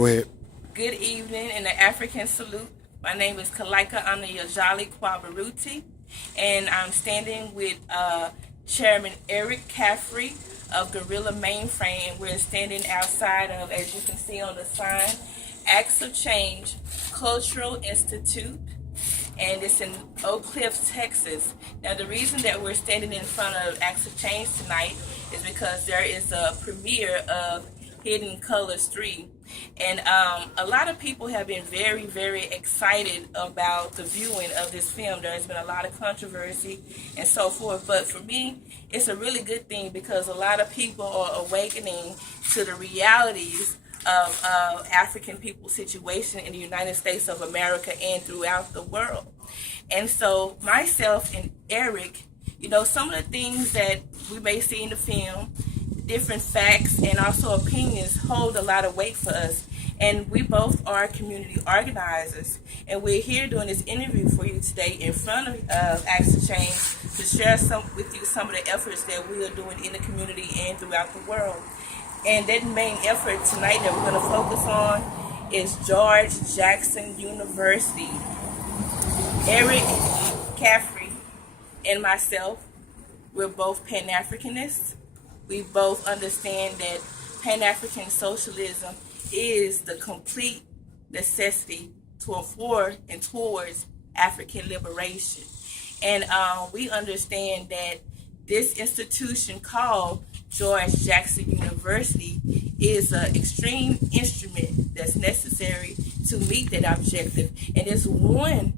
Go ahead. Good evening in the African salute. My name is Kalaika Anayajali Kwabaruti, and I'm standing with Chairman Eric Caffrey of Gorilla Mainframe. We're standing outside of, as you can see on the sign, Acts of Change Cultural Institute, and it's in Oak Cliff, Texas. Now, the reason that we're standing in front of Acts of Change tonight is because there is a premiere of Hidden Colors 3. And a lot of people have been very, very excited about the viewing of this film. There's been a lot of controversy and so forth. But for me, it's a really good thing because a lot of people are awakening to the realities of African people's situation in the United States of America and throughout the world. And so myself and Eric, some of the things that we may see in the film, different facts and also opinions hold a lot of weight for us. And we both are community organizers. And we're here doing this interview for you today in front of Acts of Change to share with you some of the efforts that we are doing in the community and throughout the world. And that main effort tonight that we're going to focus on is George Jackson University. Eric Caffrey and myself, we're both Pan-Africanists. We both understand that Pan-African socialism is the complete necessity for and towards African liberation. And we understand that this institution called George Jackson University is an extreme instrument that's necessary to meet that objective. And it's one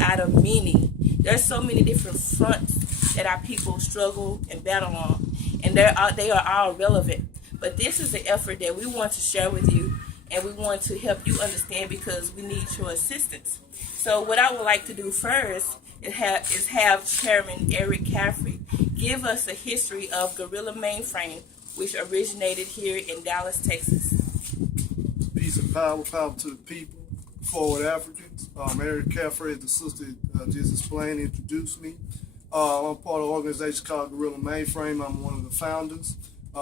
out of many. There's so many different fronts that our people struggle and battle on. And they are all relevant. But this is the effort that we want to share with you, and we want to help you understand because we need your assistance. So what I would like to do first is have Chairman Eric Caffrey give us a history of Gorilla Mainframe, which originated here in Dallas, Texas. Peace and power to the people, forward Africans. Eric Caffrey, the sister just explained, introduced me. I'm part of an organization called Gorilla Mainframe. I'm one of the founders,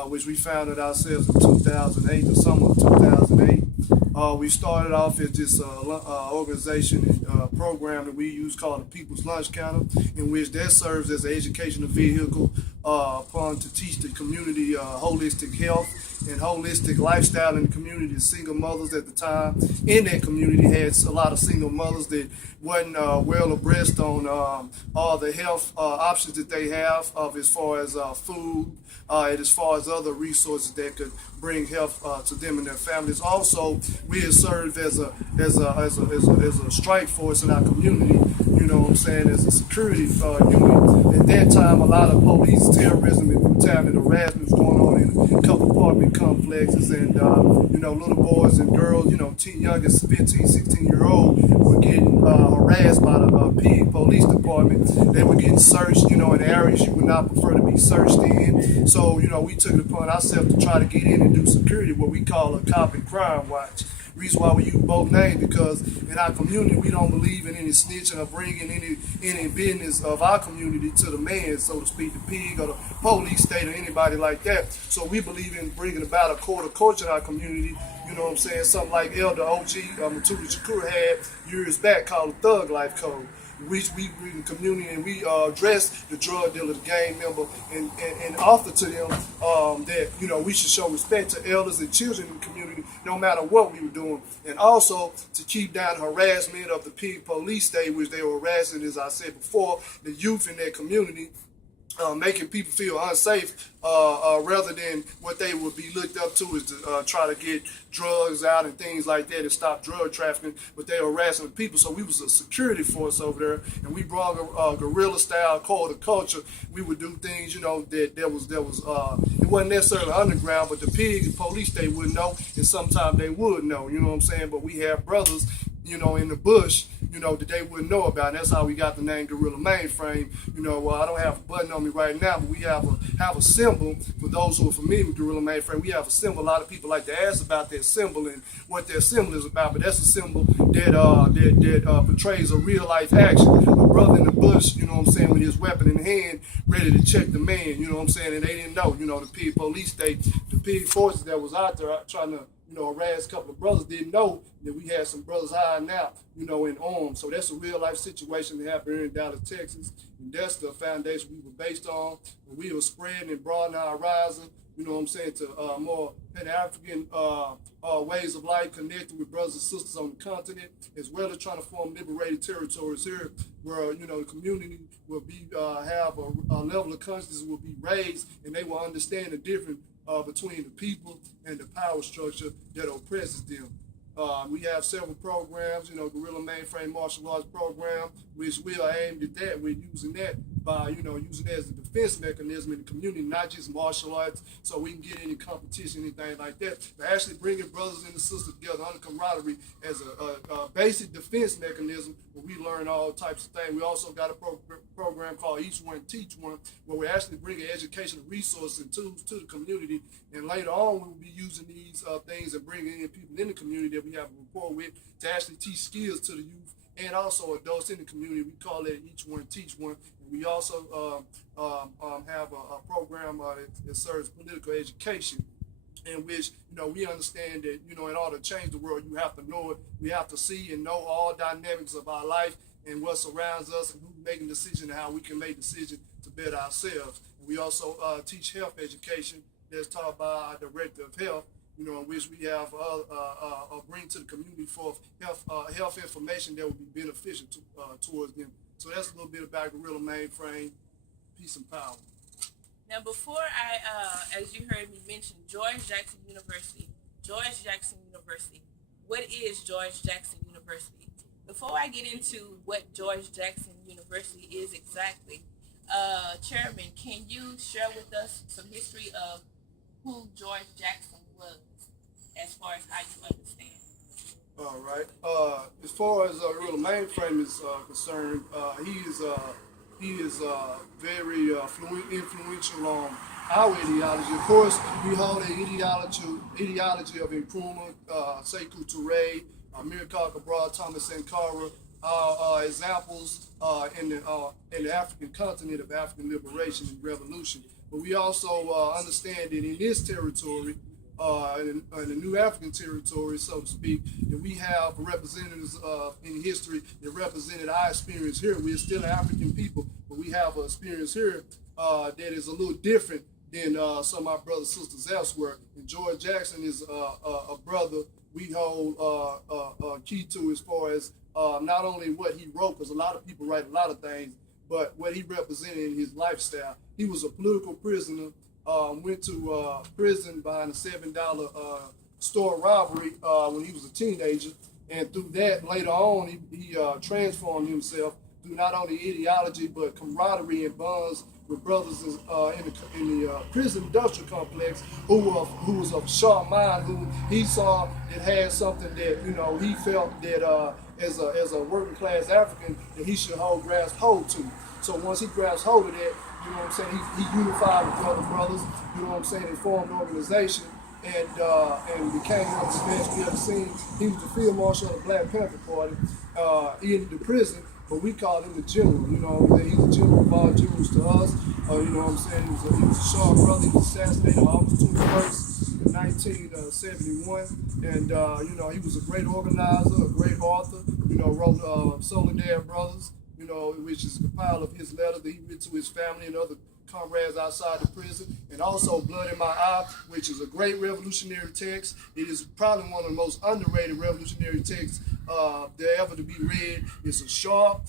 which we founded ourselves in 2008, the summer of 2008. We started off as this organization and program that we use called the People's Lunch Counter, in which that serves as an educational vehicle to teach the community holistic health and holistic lifestyle in the community. Single mothers at the time in that community had a lot of single mothers that wasn't well abreast on all the health options that they have as far as food and as far as other resources that could bring health to them and their families. Also, we have served as a strike force in our community. You know what I'm saying, as a security unit. At that time, a lot of police terrorism and brutality and harassment was going on in a couple apartment complexes, and little boys and girls, youngest 15, 16-year-old were getting harassed by the Pig Police Department. They were getting searched, in areas you would not prefer to be searched in. So, we took it upon ourselves to try to get in and do security, what we call a cop and crime watch. Reason why we use both names, because in our community we don't believe in any snitching or bringing any business of our community to the man, so to speak, the pig or the police state or anybody like that. So we believe in bringing about a code of culture in our community. You know what I'm saying? Something like Elder OG Mutulu Shakur had years back called the Thug Life Code, which we in the community, and we address the drug dealer, the gang member, and offer to them that we should show respect to elders and children in the community, no matter what we were doing, and also to keep down harassment of the Pig Police State, which they were harassing, as I said before, the youth in their community. Making people feel unsafe rather than what they would be looked up to is to try to get drugs out and things like that and stop drug trafficking, but they were harassing the people. So we was a security force over there, and we brought a guerrilla style code of culture. We would do things, that was it wasn't necessarily underground, but the Pig Police they wouldn't know, and sometimes they would know, you know what I'm saying? But we have brothers, in the bush, that they wouldn't know about. And that's how we got the name Gorilla Mainframe. I don't have a button on me right now, but we have a symbol. For those who are familiar with Gorilla Mainframe, we have a symbol. A lot of people like to ask about that symbol and what that symbol is about, but that's a symbol that portrays a real life action. A brother in the bush, with his weapon in hand, ready to check the man, and they didn't know, the Pig Police State, the Pig forces that was out there trying to harassed a couple of brothers. Didn't know that we had some brothers hiding out, in arms. So that's a real life situation that happened here in Dallas, Texas. And that's the foundation we were based on. And we were spreading and broadening our horizon, to more Pan-African ways of life, connecting with brothers and sisters on the continent, as well as trying to form liberated territories here where, the community will be have a level of consciousness will be raised, and they will understand the difference between the people and the power structure that oppresses them. We have several programs, Guerrilla Mainframe Martial Arts Program, which we are aimed at that. We're using that by, using it as a defense mechanism in the community, not just martial arts, so we can get any competition, anything like that. But actually bringing brothers and sisters together under camaraderie as a basic defense mechanism where we learn all types of things. We also got a program called Each One Teach One, where we're actually bringing educational resources and tools to the community. And later on, we will be using these things and bringing in people in the community that we have a rapport with to actually teach skills to the youth and also adults in the community. We call it Each One Teach One. And we also have a program that serves political education, in which, we understand that, in order to change the world, you have to know it. We have to see and know all dynamics of our life and what surrounds us and who's making decisions and how we can make decisions to better ourselves. And we also teach health education that's taught by our director of health, in which we have bring to the community for health information that will be beneficial towards them. So that's a little bit about Guerrilla Mainframe. Peace and power. Now, before as you heard me mention, George Jackson University. What is George Jackson University? Before I get into what George Jackson University is exactly, Chairman, can you share with us some history of who George Jackson was, as far as how you understand? All right. As far as Guerrilla Mainframe is concerned, he is very influential on our ideology. Of course, we hold an ideology of Nkrumah, Sekou Touré, Amir Cabral, Thomas Sankara, examples in the African continent of African liberation and revolution. But we also understand that in this territory, in the new African territory, so to speak, that we have representatives in history that represented our experience here. We're still African people, but we have an experience here that is a little different than some of our brothers and sisters elsewhere. And George Jackson is a brother we hold key to as far as not only what he wrote, because a lot of people write a lot of things, but what he represented in his lifestyle. He was a political prisoner, went to prison behind a $7 store robbery when he was a teenager. And through that, later on, he transformed himself through not only ideology, but camaraderie and bonds with brothers in the prison industrial complex who was of sharp mind, who he saw that had something that, he felt that as a working class African that he should grasp hold to. So once he grasped hold of that, he unified with the other brothers, and formed an organization and became one of the best we ever seen. He was the field marshal of the Black Panther Party in the prison, but we called him the general. He's the general of all generals to us. He was a sharp brother. He was assassinated August 21st, 1971, and he was a great organizer, a great author. Wrote Solidarity Brothers, which is a compile of his letters that he wrote to his family and other comrades outside the prison, and also Blood in My Eye, which is a great revolutionary text. It is probably one of the most underrated revolutionary texts there ever to be read. It's a sharp,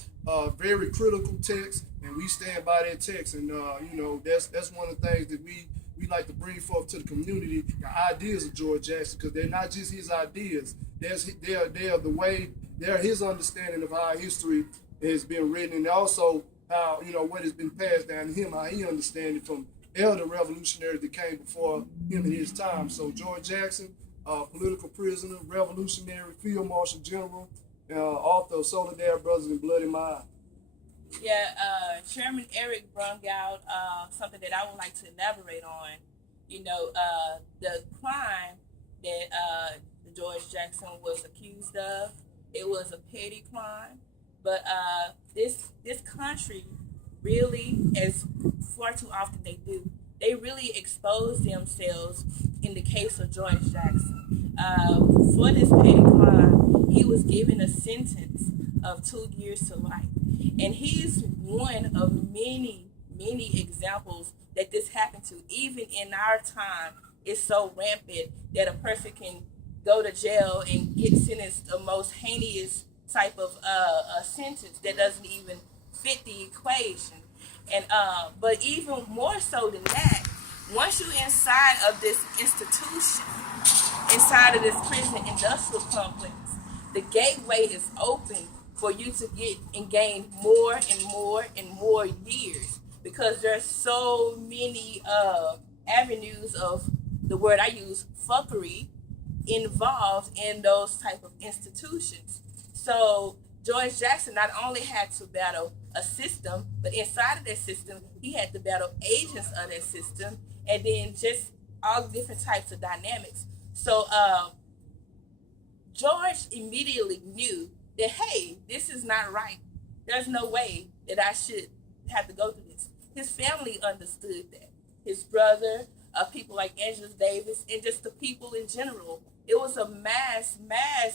very critical text, and we stand by that text. And that's one of the things that we like to bring forth to the community, the ideas of George Jackson, because they're not just his ideas. They're his understanding of how history has been written, and also how, what has been passed down to him, how he understands it from elder revolutionaries that came before him in his time. So George Jackson, political prisoner, revolutionary, field marshal general, author of Solidarity Brothers and Blood in My Eye. Yeah, Chairman Eric brung out something that I would like to elaborate on. The crime that George Jackson was accused of, it was a petty crime. But this country really, as far too often they do, they really expose themselves in the case of George Jackson. For this petty crime, he was given a sentence of 2 years to life. And he's one of many, many examples that this happened to. Even in our time, it's so rampant that a person can go to jail and get sentenced the most heinous type of a sentence that doesn't even fit the equation. And but even more so than that, once you're inside of this institution, inside of this prison industrial complex, the gateway is open for you to get and gain more and more and more years, because there's so many avenues of the word I use, fuckery, involved in those type of institutions. So George Jackson not only had to battle a system, but inside of that system, he had to battle agents of that system, and then just all different types of dynamics. So George immediately knew that, hey, this is not right. There's no way that I should have to go through this. His family understood that. His brother, people like Angela Davis, and just the people in general. It was a mass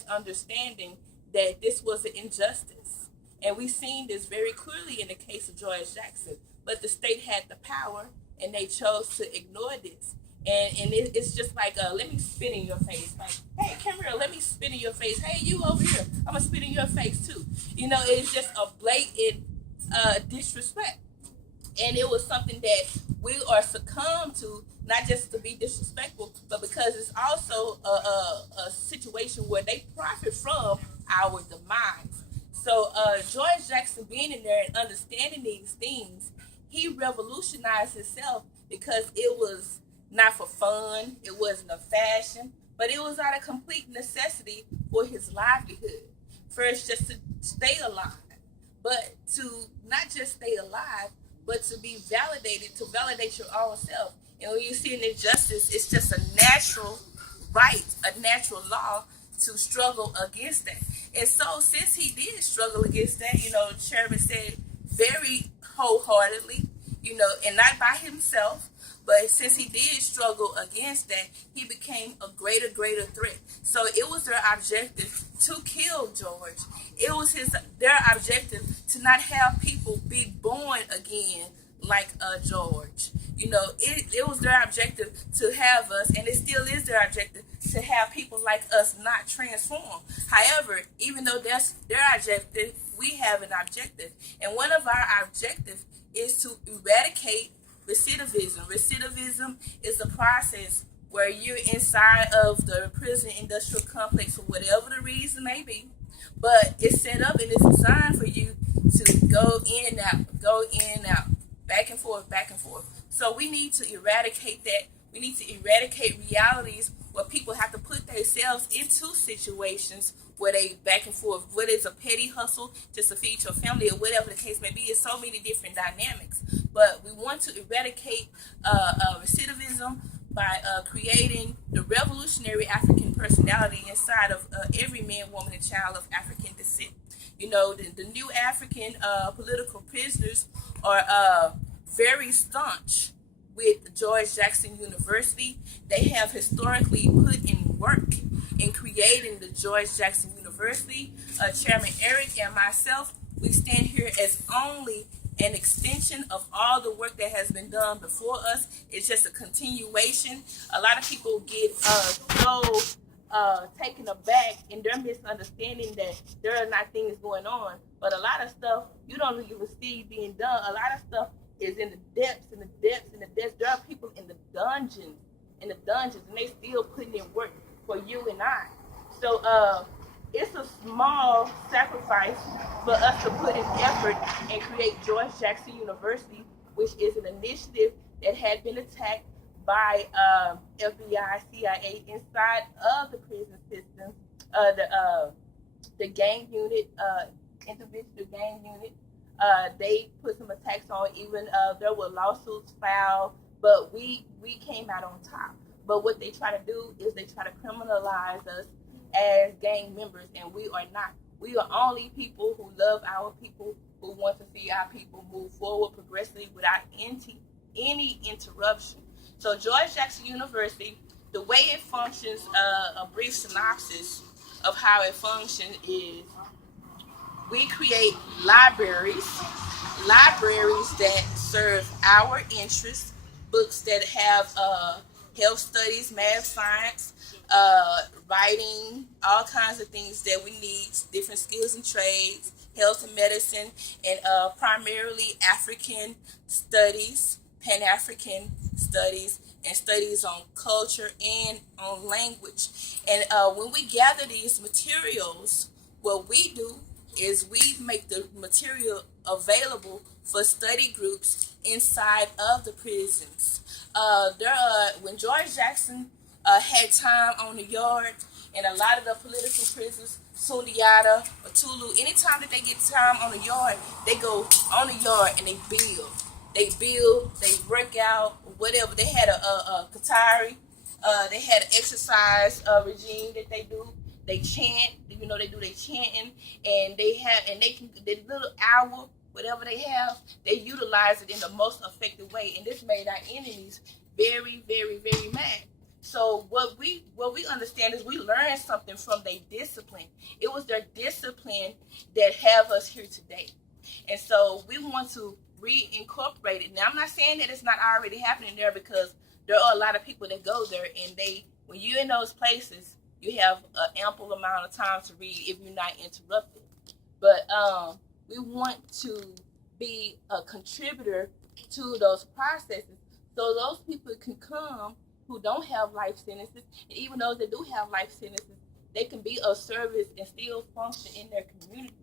understanding that this was an injustice. And we've seen this very clearly in the case of George Jackson. But the state had the power, and they chose to ignore this. And it's just like, let me spit in your face. Like, hey, come here, let me spit in your face. Hey, you over here, I'm going to spit in your face too. You know, it's just a blatant disrespect. And it was something that we are succumbed to, not just to be disrespectful, but because it's also a situation where they profit from our demise. So George Jackson being in there and understanding these things, he revolutionized himself because it was not for fun, it wasn't a fashion, but it was out of complete necessity for his livelihood. First, just to stay alive, but to not just stay alive, but to be validated, to validate your own self. And when you see an injustice, it's just a natural right, a natural law to struggle against that. And so since he did struggle against that, you know, Chairman said very wholeheartedly, you know, and not by himself, but since he did struggle against that, he became a greater threat. So it was their objective to kill George. It was their objective to not have people be born again like George. You know, it was their objective to have us, and it still is their objective to have people like us not transform. However, even though that's their objective, we have an objective. And one of our objectives is to eradicate recidivism. Recidivism is a process where you're inside of the prison industrial complex for whatever the reason may be, but it's set up and it's designed for you to go in and out, back and forth, back and forth. So we need to eradicate that. We need to eradicate realities where people have to put themselves into situations where they back and forth, whether it's a petty hustle just to feed your family or whatever the case may be. It's so many different dynamics. But we want to eradicate recidivism by creating the revolutionary African personality inside of every man, woman, and child of African descent. You know, the new African political prisoners are very staunch with George Jackson University. They have historically put in work in creating the George Jackson University. Chairman Eric and myself, we stand here as only an extension of all the work that has been done before us. It's just a continuation. A lot of people get so taken aback in their misunderstanding that there are not things going on. But a lot of stuff you don't even see being done. A lot of stuff is in the depths, in the depths, in the depths. There are people in the dungeons, and they still putting in work for you and I. So it's a small sacrifice for us to put in effort and create George Jackson University, which is an initiative that had been attacked by FBI, CIA inside of the prison system, the gang unit, individual gang unit. They put some attacks on, even there were lawsuits filed, but we came out on top. But what they try to do is they try to criminalize us as gang members, and we are not. We are only people who love our people, who want to see our people move forward progressively without any interruption. So George Jackson University the way it functions, a brief synopsis of how it functions is we create libraries that serve our interests, books that have health studies, math, science, writing, all kinds of things that we need, different skills and trades, health and medicine, and primarily African studies, Pan-African studies, and studies on culture and on language. And when we gather these materials, what we do is we make the material available for study groups inside of the prisons. When George Jackson had time on the yard, and a lot of the political prisoners, Sundiata or Tulu, anytime that they get time on the yard, they go on the yard and they build. They work out, whatever. They had a Qatari, they had an exercise regime that they do. They chant, they do their chanting, and they can, the little hour, whatever they have, they utilize it in the most effective way. And this made our enemies very, very, very mad. So what we understand is we learned something from their discipline. It was their discipline that have us here today. And so we want to reincorporate it. Now, I'm not saying that it's not already happening there, because there are a lot of people that go there, and when you're in those places, you have an ample amount of time to read if you're not interrupted. But we want to be a contributor to those processes, so those people can come who don't have life sentences, and even those that do have life sentences, they can be of service and still function in their community.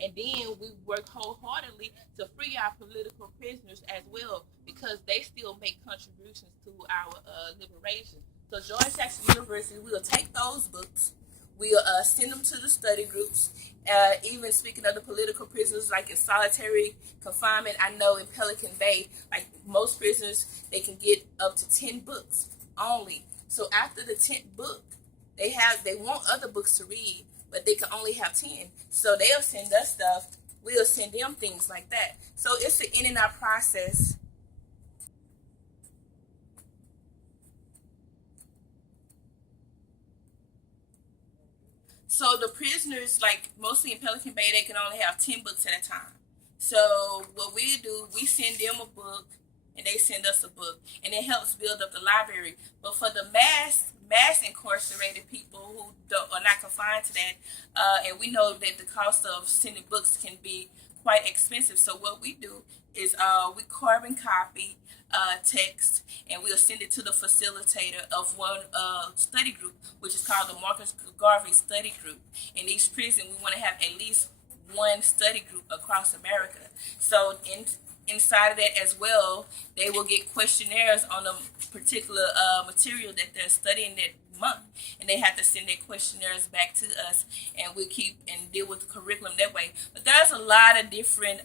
And then we work wholeheartedly to free our political prisoners as well, because they still make contributions to our liberation. So George Jackson University will take those books, we'll send them to the study groups. Even speaking of the political prisoners, like in solitary confinement, I know in Pelican Bay, like most prisoners, they can get up to 10 books only. So after the 10th book, they want other books to read, but they can only have 10. So they'll send us stuff, we'll send them things like that. So it's an in and out process. So the prisoners, like mostly in Pelican Bay, they can only have 10 books at a time. So what we do, we send them a book, and they send us a book, and it helps build up the library. But for the mass incarcerated people who are not confined to that, and we know that the cost of sending books can be quite expensive. So what we do is we carbon copy text, and we'll send it to the facilitator of one study group, which is called the Marcus Garvey Study Group. In each prison, we want to have at least one study group across America. So inside of that as well, they will get questionnaires on the particular material that they're studying that month, and they have to send their questionnaires back to us, and we keep and deal with the curriculum that way. But there's a lot of different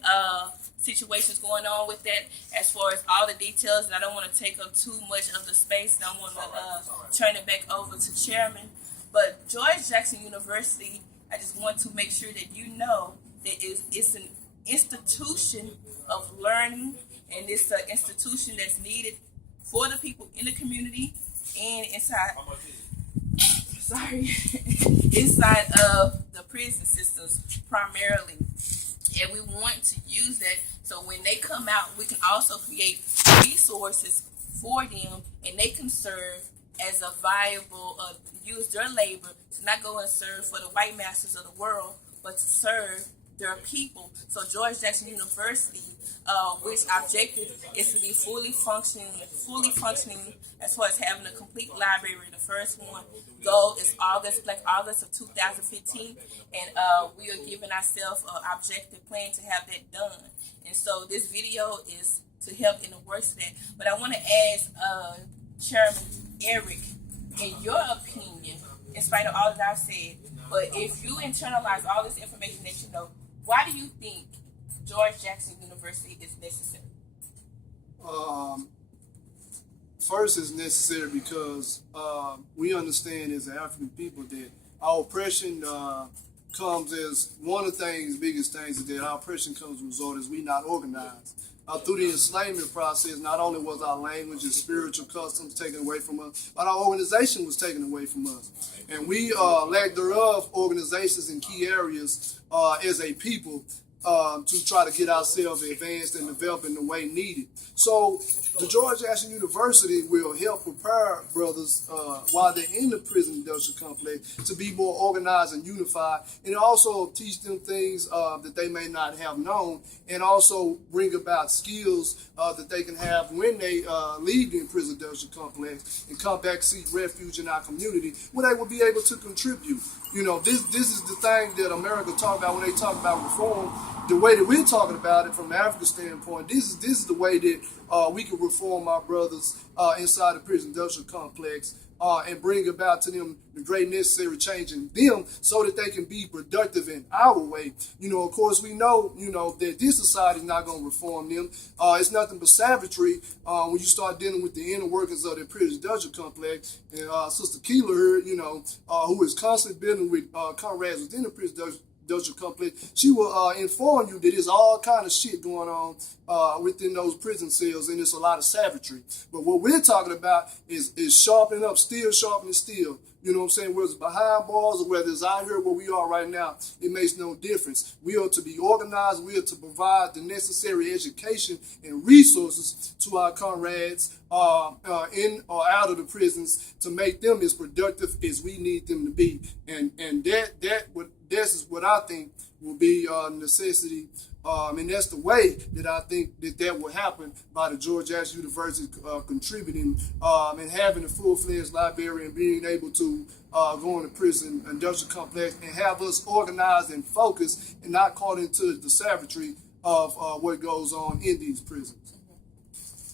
situations going on with that, as far as all the details, and I don't want to take up too much of the space, and I want to turn it back over to Chairman. But George Jackson University, I just want to make sure that you know that it's an institution of learning, and it's an institution that's needed for the people in the community and inside of the prison systems primarily. And we want to use that, so when they come out, we can also create resources for them, and they can serve as a viable, use their labor to not go and serve for the white masters of the world, but to serve their people. So George Jackson University, which objective is to be fully functioning as far as having a complete library. The first one goal is August of 2015, and we are giving ourselves an objective plan to have that done. And so this video is to help in the works of that. But I want to ask Chairman Eric, in your opinion, in spite of all that I've said, but if you internalize all this information that you know, why do you think George Jackson University is necessary? First, it's necessary because we understand as African people that our oppression comes as one of the biggest things is that our oppression comes as a result is we not organized. through the enslavement process, not only was our language and spiritual customs taken away from us, but our organization was taken away from us. And we lack thereof organizations in key areas as a people to try to get ourselves advanced and developed in the way needed. So the George Jackson University will help prepare brothers while they're in the prison industrial complex to be more organized and unified, and also teach them things that they may not have known, and also bring about skills that they can have when they leave the prison industrial complex and come back seek refuge in our community, where they will be able to contribute. You know, this is the thing that America talk about when they talk about reform. The way that we're talking about it from the African standpoint, this is the way that we can reform our brothers inside the prison industrial complex and bring about to them the great necessary change in them so that they can be productive in our way. You know, of course, we know, you know, that this society is not going to reform them. It's nothing but savagery when you start dealing with the inner workings of the prison industrial complex. And Sister Keeler, you know, who is constantly dealing with comrades within the prison industrial complex, she will inform you that there's all kind of shit going on within those prison cells, and it's a lot of savagery. But what we're talking about is sharpening up steel, sharpening steel. You know what I'm saying? Whether it's behind bars or whether it's out here where we are right now, it makes no difference. We are to be organized. We are to provide the necessary education and resources to our comrades in or out of the prisons to make them as productive as we need them to be. And this is what I think will be a necessity. And that's the way that I think that will happen by the George Jackson University contributing and having a full-fledged library and being able to go in the prison industrial complex and have us organized and focused and not caught into the savagery of what goes on in these prisons.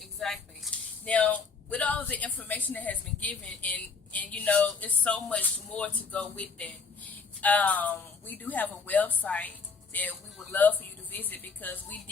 Exactly. Now, with all of the information that has been given, and you know, it's so much more to go with that. We do have a website that we would love for you to visit because we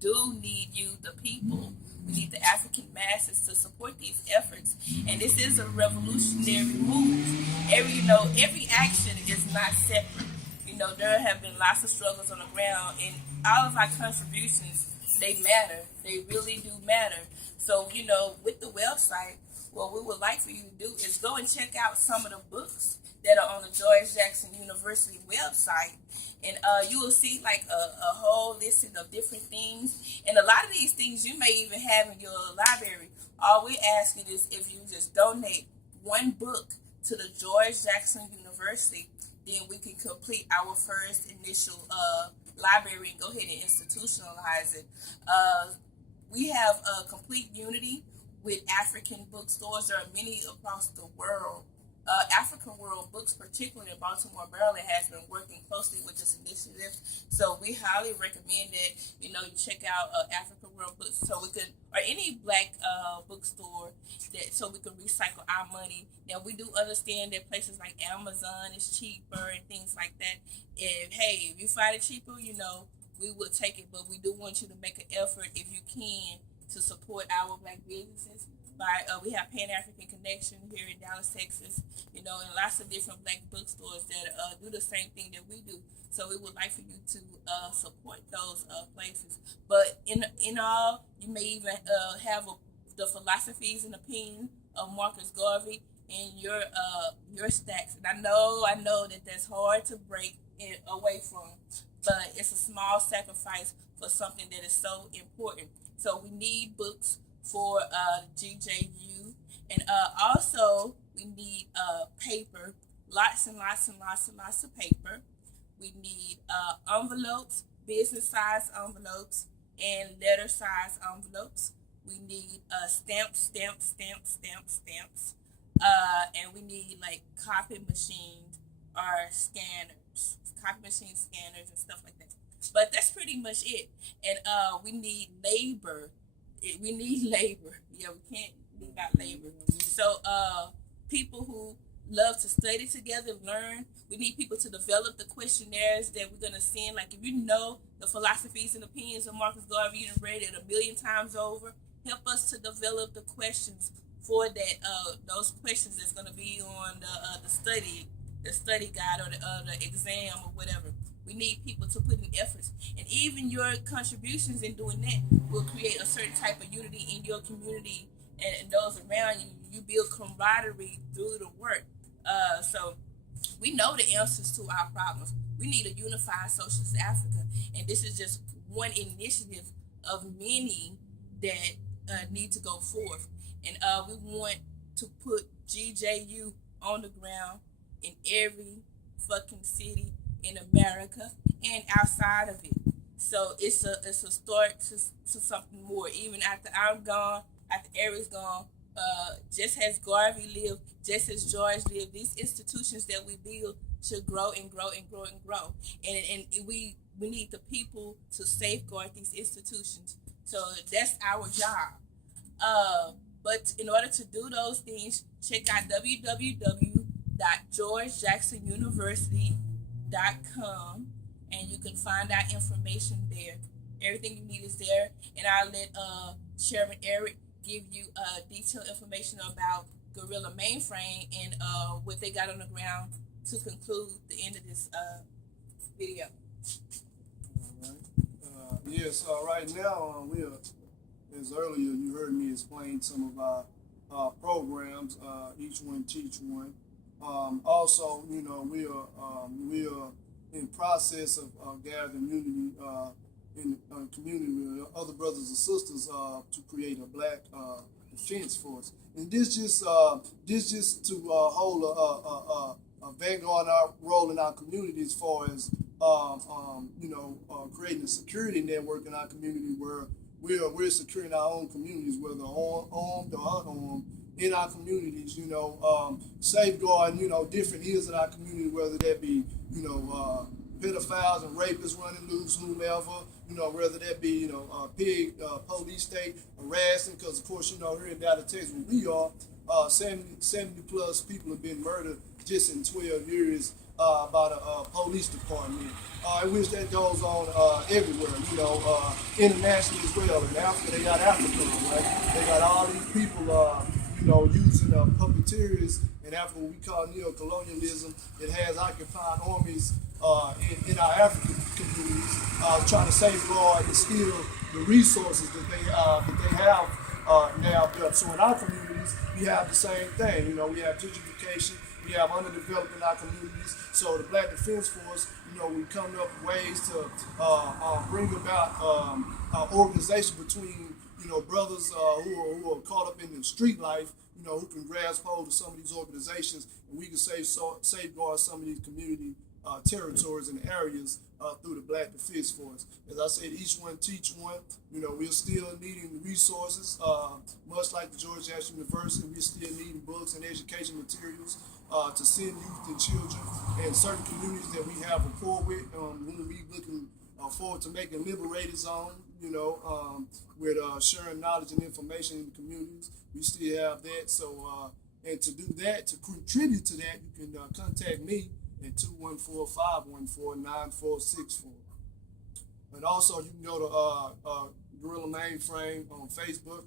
do need you, the people. We need the African masses to support these efforts, and this is a revolutionary move. Every action is not separate. You know, there have been lots of struggles on the ground, and all of our contributions, they matter. They really do matter. So, you know, with the website, what we would like for you to do is go and check out some of the books that are on the George Jackson University website. And you will see like a whole listing of different things. And a lot of these things you may even have in your library. All we're asking is if you just donate one book to the George Jackson University, then we can complete our first initial library and go ahead and institutionalize it. We have a complete unity with African bookstores. There are many across the world. African World Books, particularly in Baltimore, Maryland, has been working closely with this initiative. So we highly recommend that, you know, you check out African World Books so we could, or any black bookstore, so we can recycle our money. Now, we do understand that places like Amazon is cheaper and things like that. And hey, if you find it cheaper, you know, we will take it. But we do want you to make an effort, if you can, to support our black businesses. We have Pan-African Connection here in Dallas, Texas, you know, and lots of different black bookstores that do the same thing that we do. So we would like for you to support those places. But in all, you may even have the philosophies and opinion of Marcus Garvey in your stacks. And I know that that's hard to break it away from, but it's a small sacrifice for something that is so important. So we need books for GJU, and also we need paper, lots and lots and lots and lots of paper. We need envelopes, business size envelopes, and letter size envelopes. We need stamps, and we need like copy machines or scanners, and stuff like that. But that's pretty much it. And we need labor. Yeah, we can't leave out labor. So people who love to study together, learn. We need people to develop the questionnaires that we're going to send. Like if you know the philosophies and opinions of Marcus Garvey, you've read it 1,000,000 times over, help us to develop the questions for that. Those questions that's going to be on the study guide or the exam or whatever. We need people to put in efforts, and even your contributions in doing that will create a certain type of unity in your community and those around you. You build camaraderie through the work. So we know the answers to our problems. We need a unified socialist Africa, and this is just one initiative of many that need to go forth. And we want to put GJU on the ground in every fucking city in America and outside of it. So it's a start to something more. Even after I'm gone, after Eric's gone, just as Garvey lived, just as George lived, these institutions that we build should grow and grow and grow and grow. And we need the people to safeguard these institutions. So that's our job. But in order to do those things, check out www.georgejacksonuniversity.com, and you can find out information there. Everything you need is there, and I'll let Chairman Eric give you detailed information about Gorilla Mainframe and what they got on the ground to conclude the end of this video. All right. Yes. Right now we are. As earlier you heard me explain some of our programs, each one teach one. Also, we are in process of gathering unity in the community with other brothers and sisters to create a black defense force. And this just to hold a vanguard role in our community as far as creating a security network in our community where we're securing our own communities, whether armed or unarmed, in our communities, safeguarding, different ills in our community, whether that be, pedophiles and rapists running loose, whomever, whether that be, big police state harassing, because of course, here in Dallas, Texas, where we are, 70 plus people have been murdered just in 12 years by the police department. In which that goes on everywhere, internationally as well. In Africa, they got Africa, right? They got all these people, using puppeteers in Africa, what we call neo-colonialism. It has occupied armies in our African communities, trying to safeguard and steal the resources that they have now built. So in our communities, we have the same thing. We have gentrification. We have underdeveloped in our communities. So the Black Defense Force, we come up with ways to bring about organization between, brothers who are caught up in the street life, who can grasp hold of some of these organizations, and we can safeguard some of these community territories and areas through the Black Defense Force. As I said, each one teach one. We're still needing resources, much like the George Jackson University. We're still needing books and education materials to send youth and children and certain communities that we have rapport with. When we looking forward to making liberated zone, with sharing knowledge and information in the communities. We still have that. So, and to do that, to contribute to that, you can contact me at 214-514-9464. And also, you can go to Gorilla Mainframe on Facebook.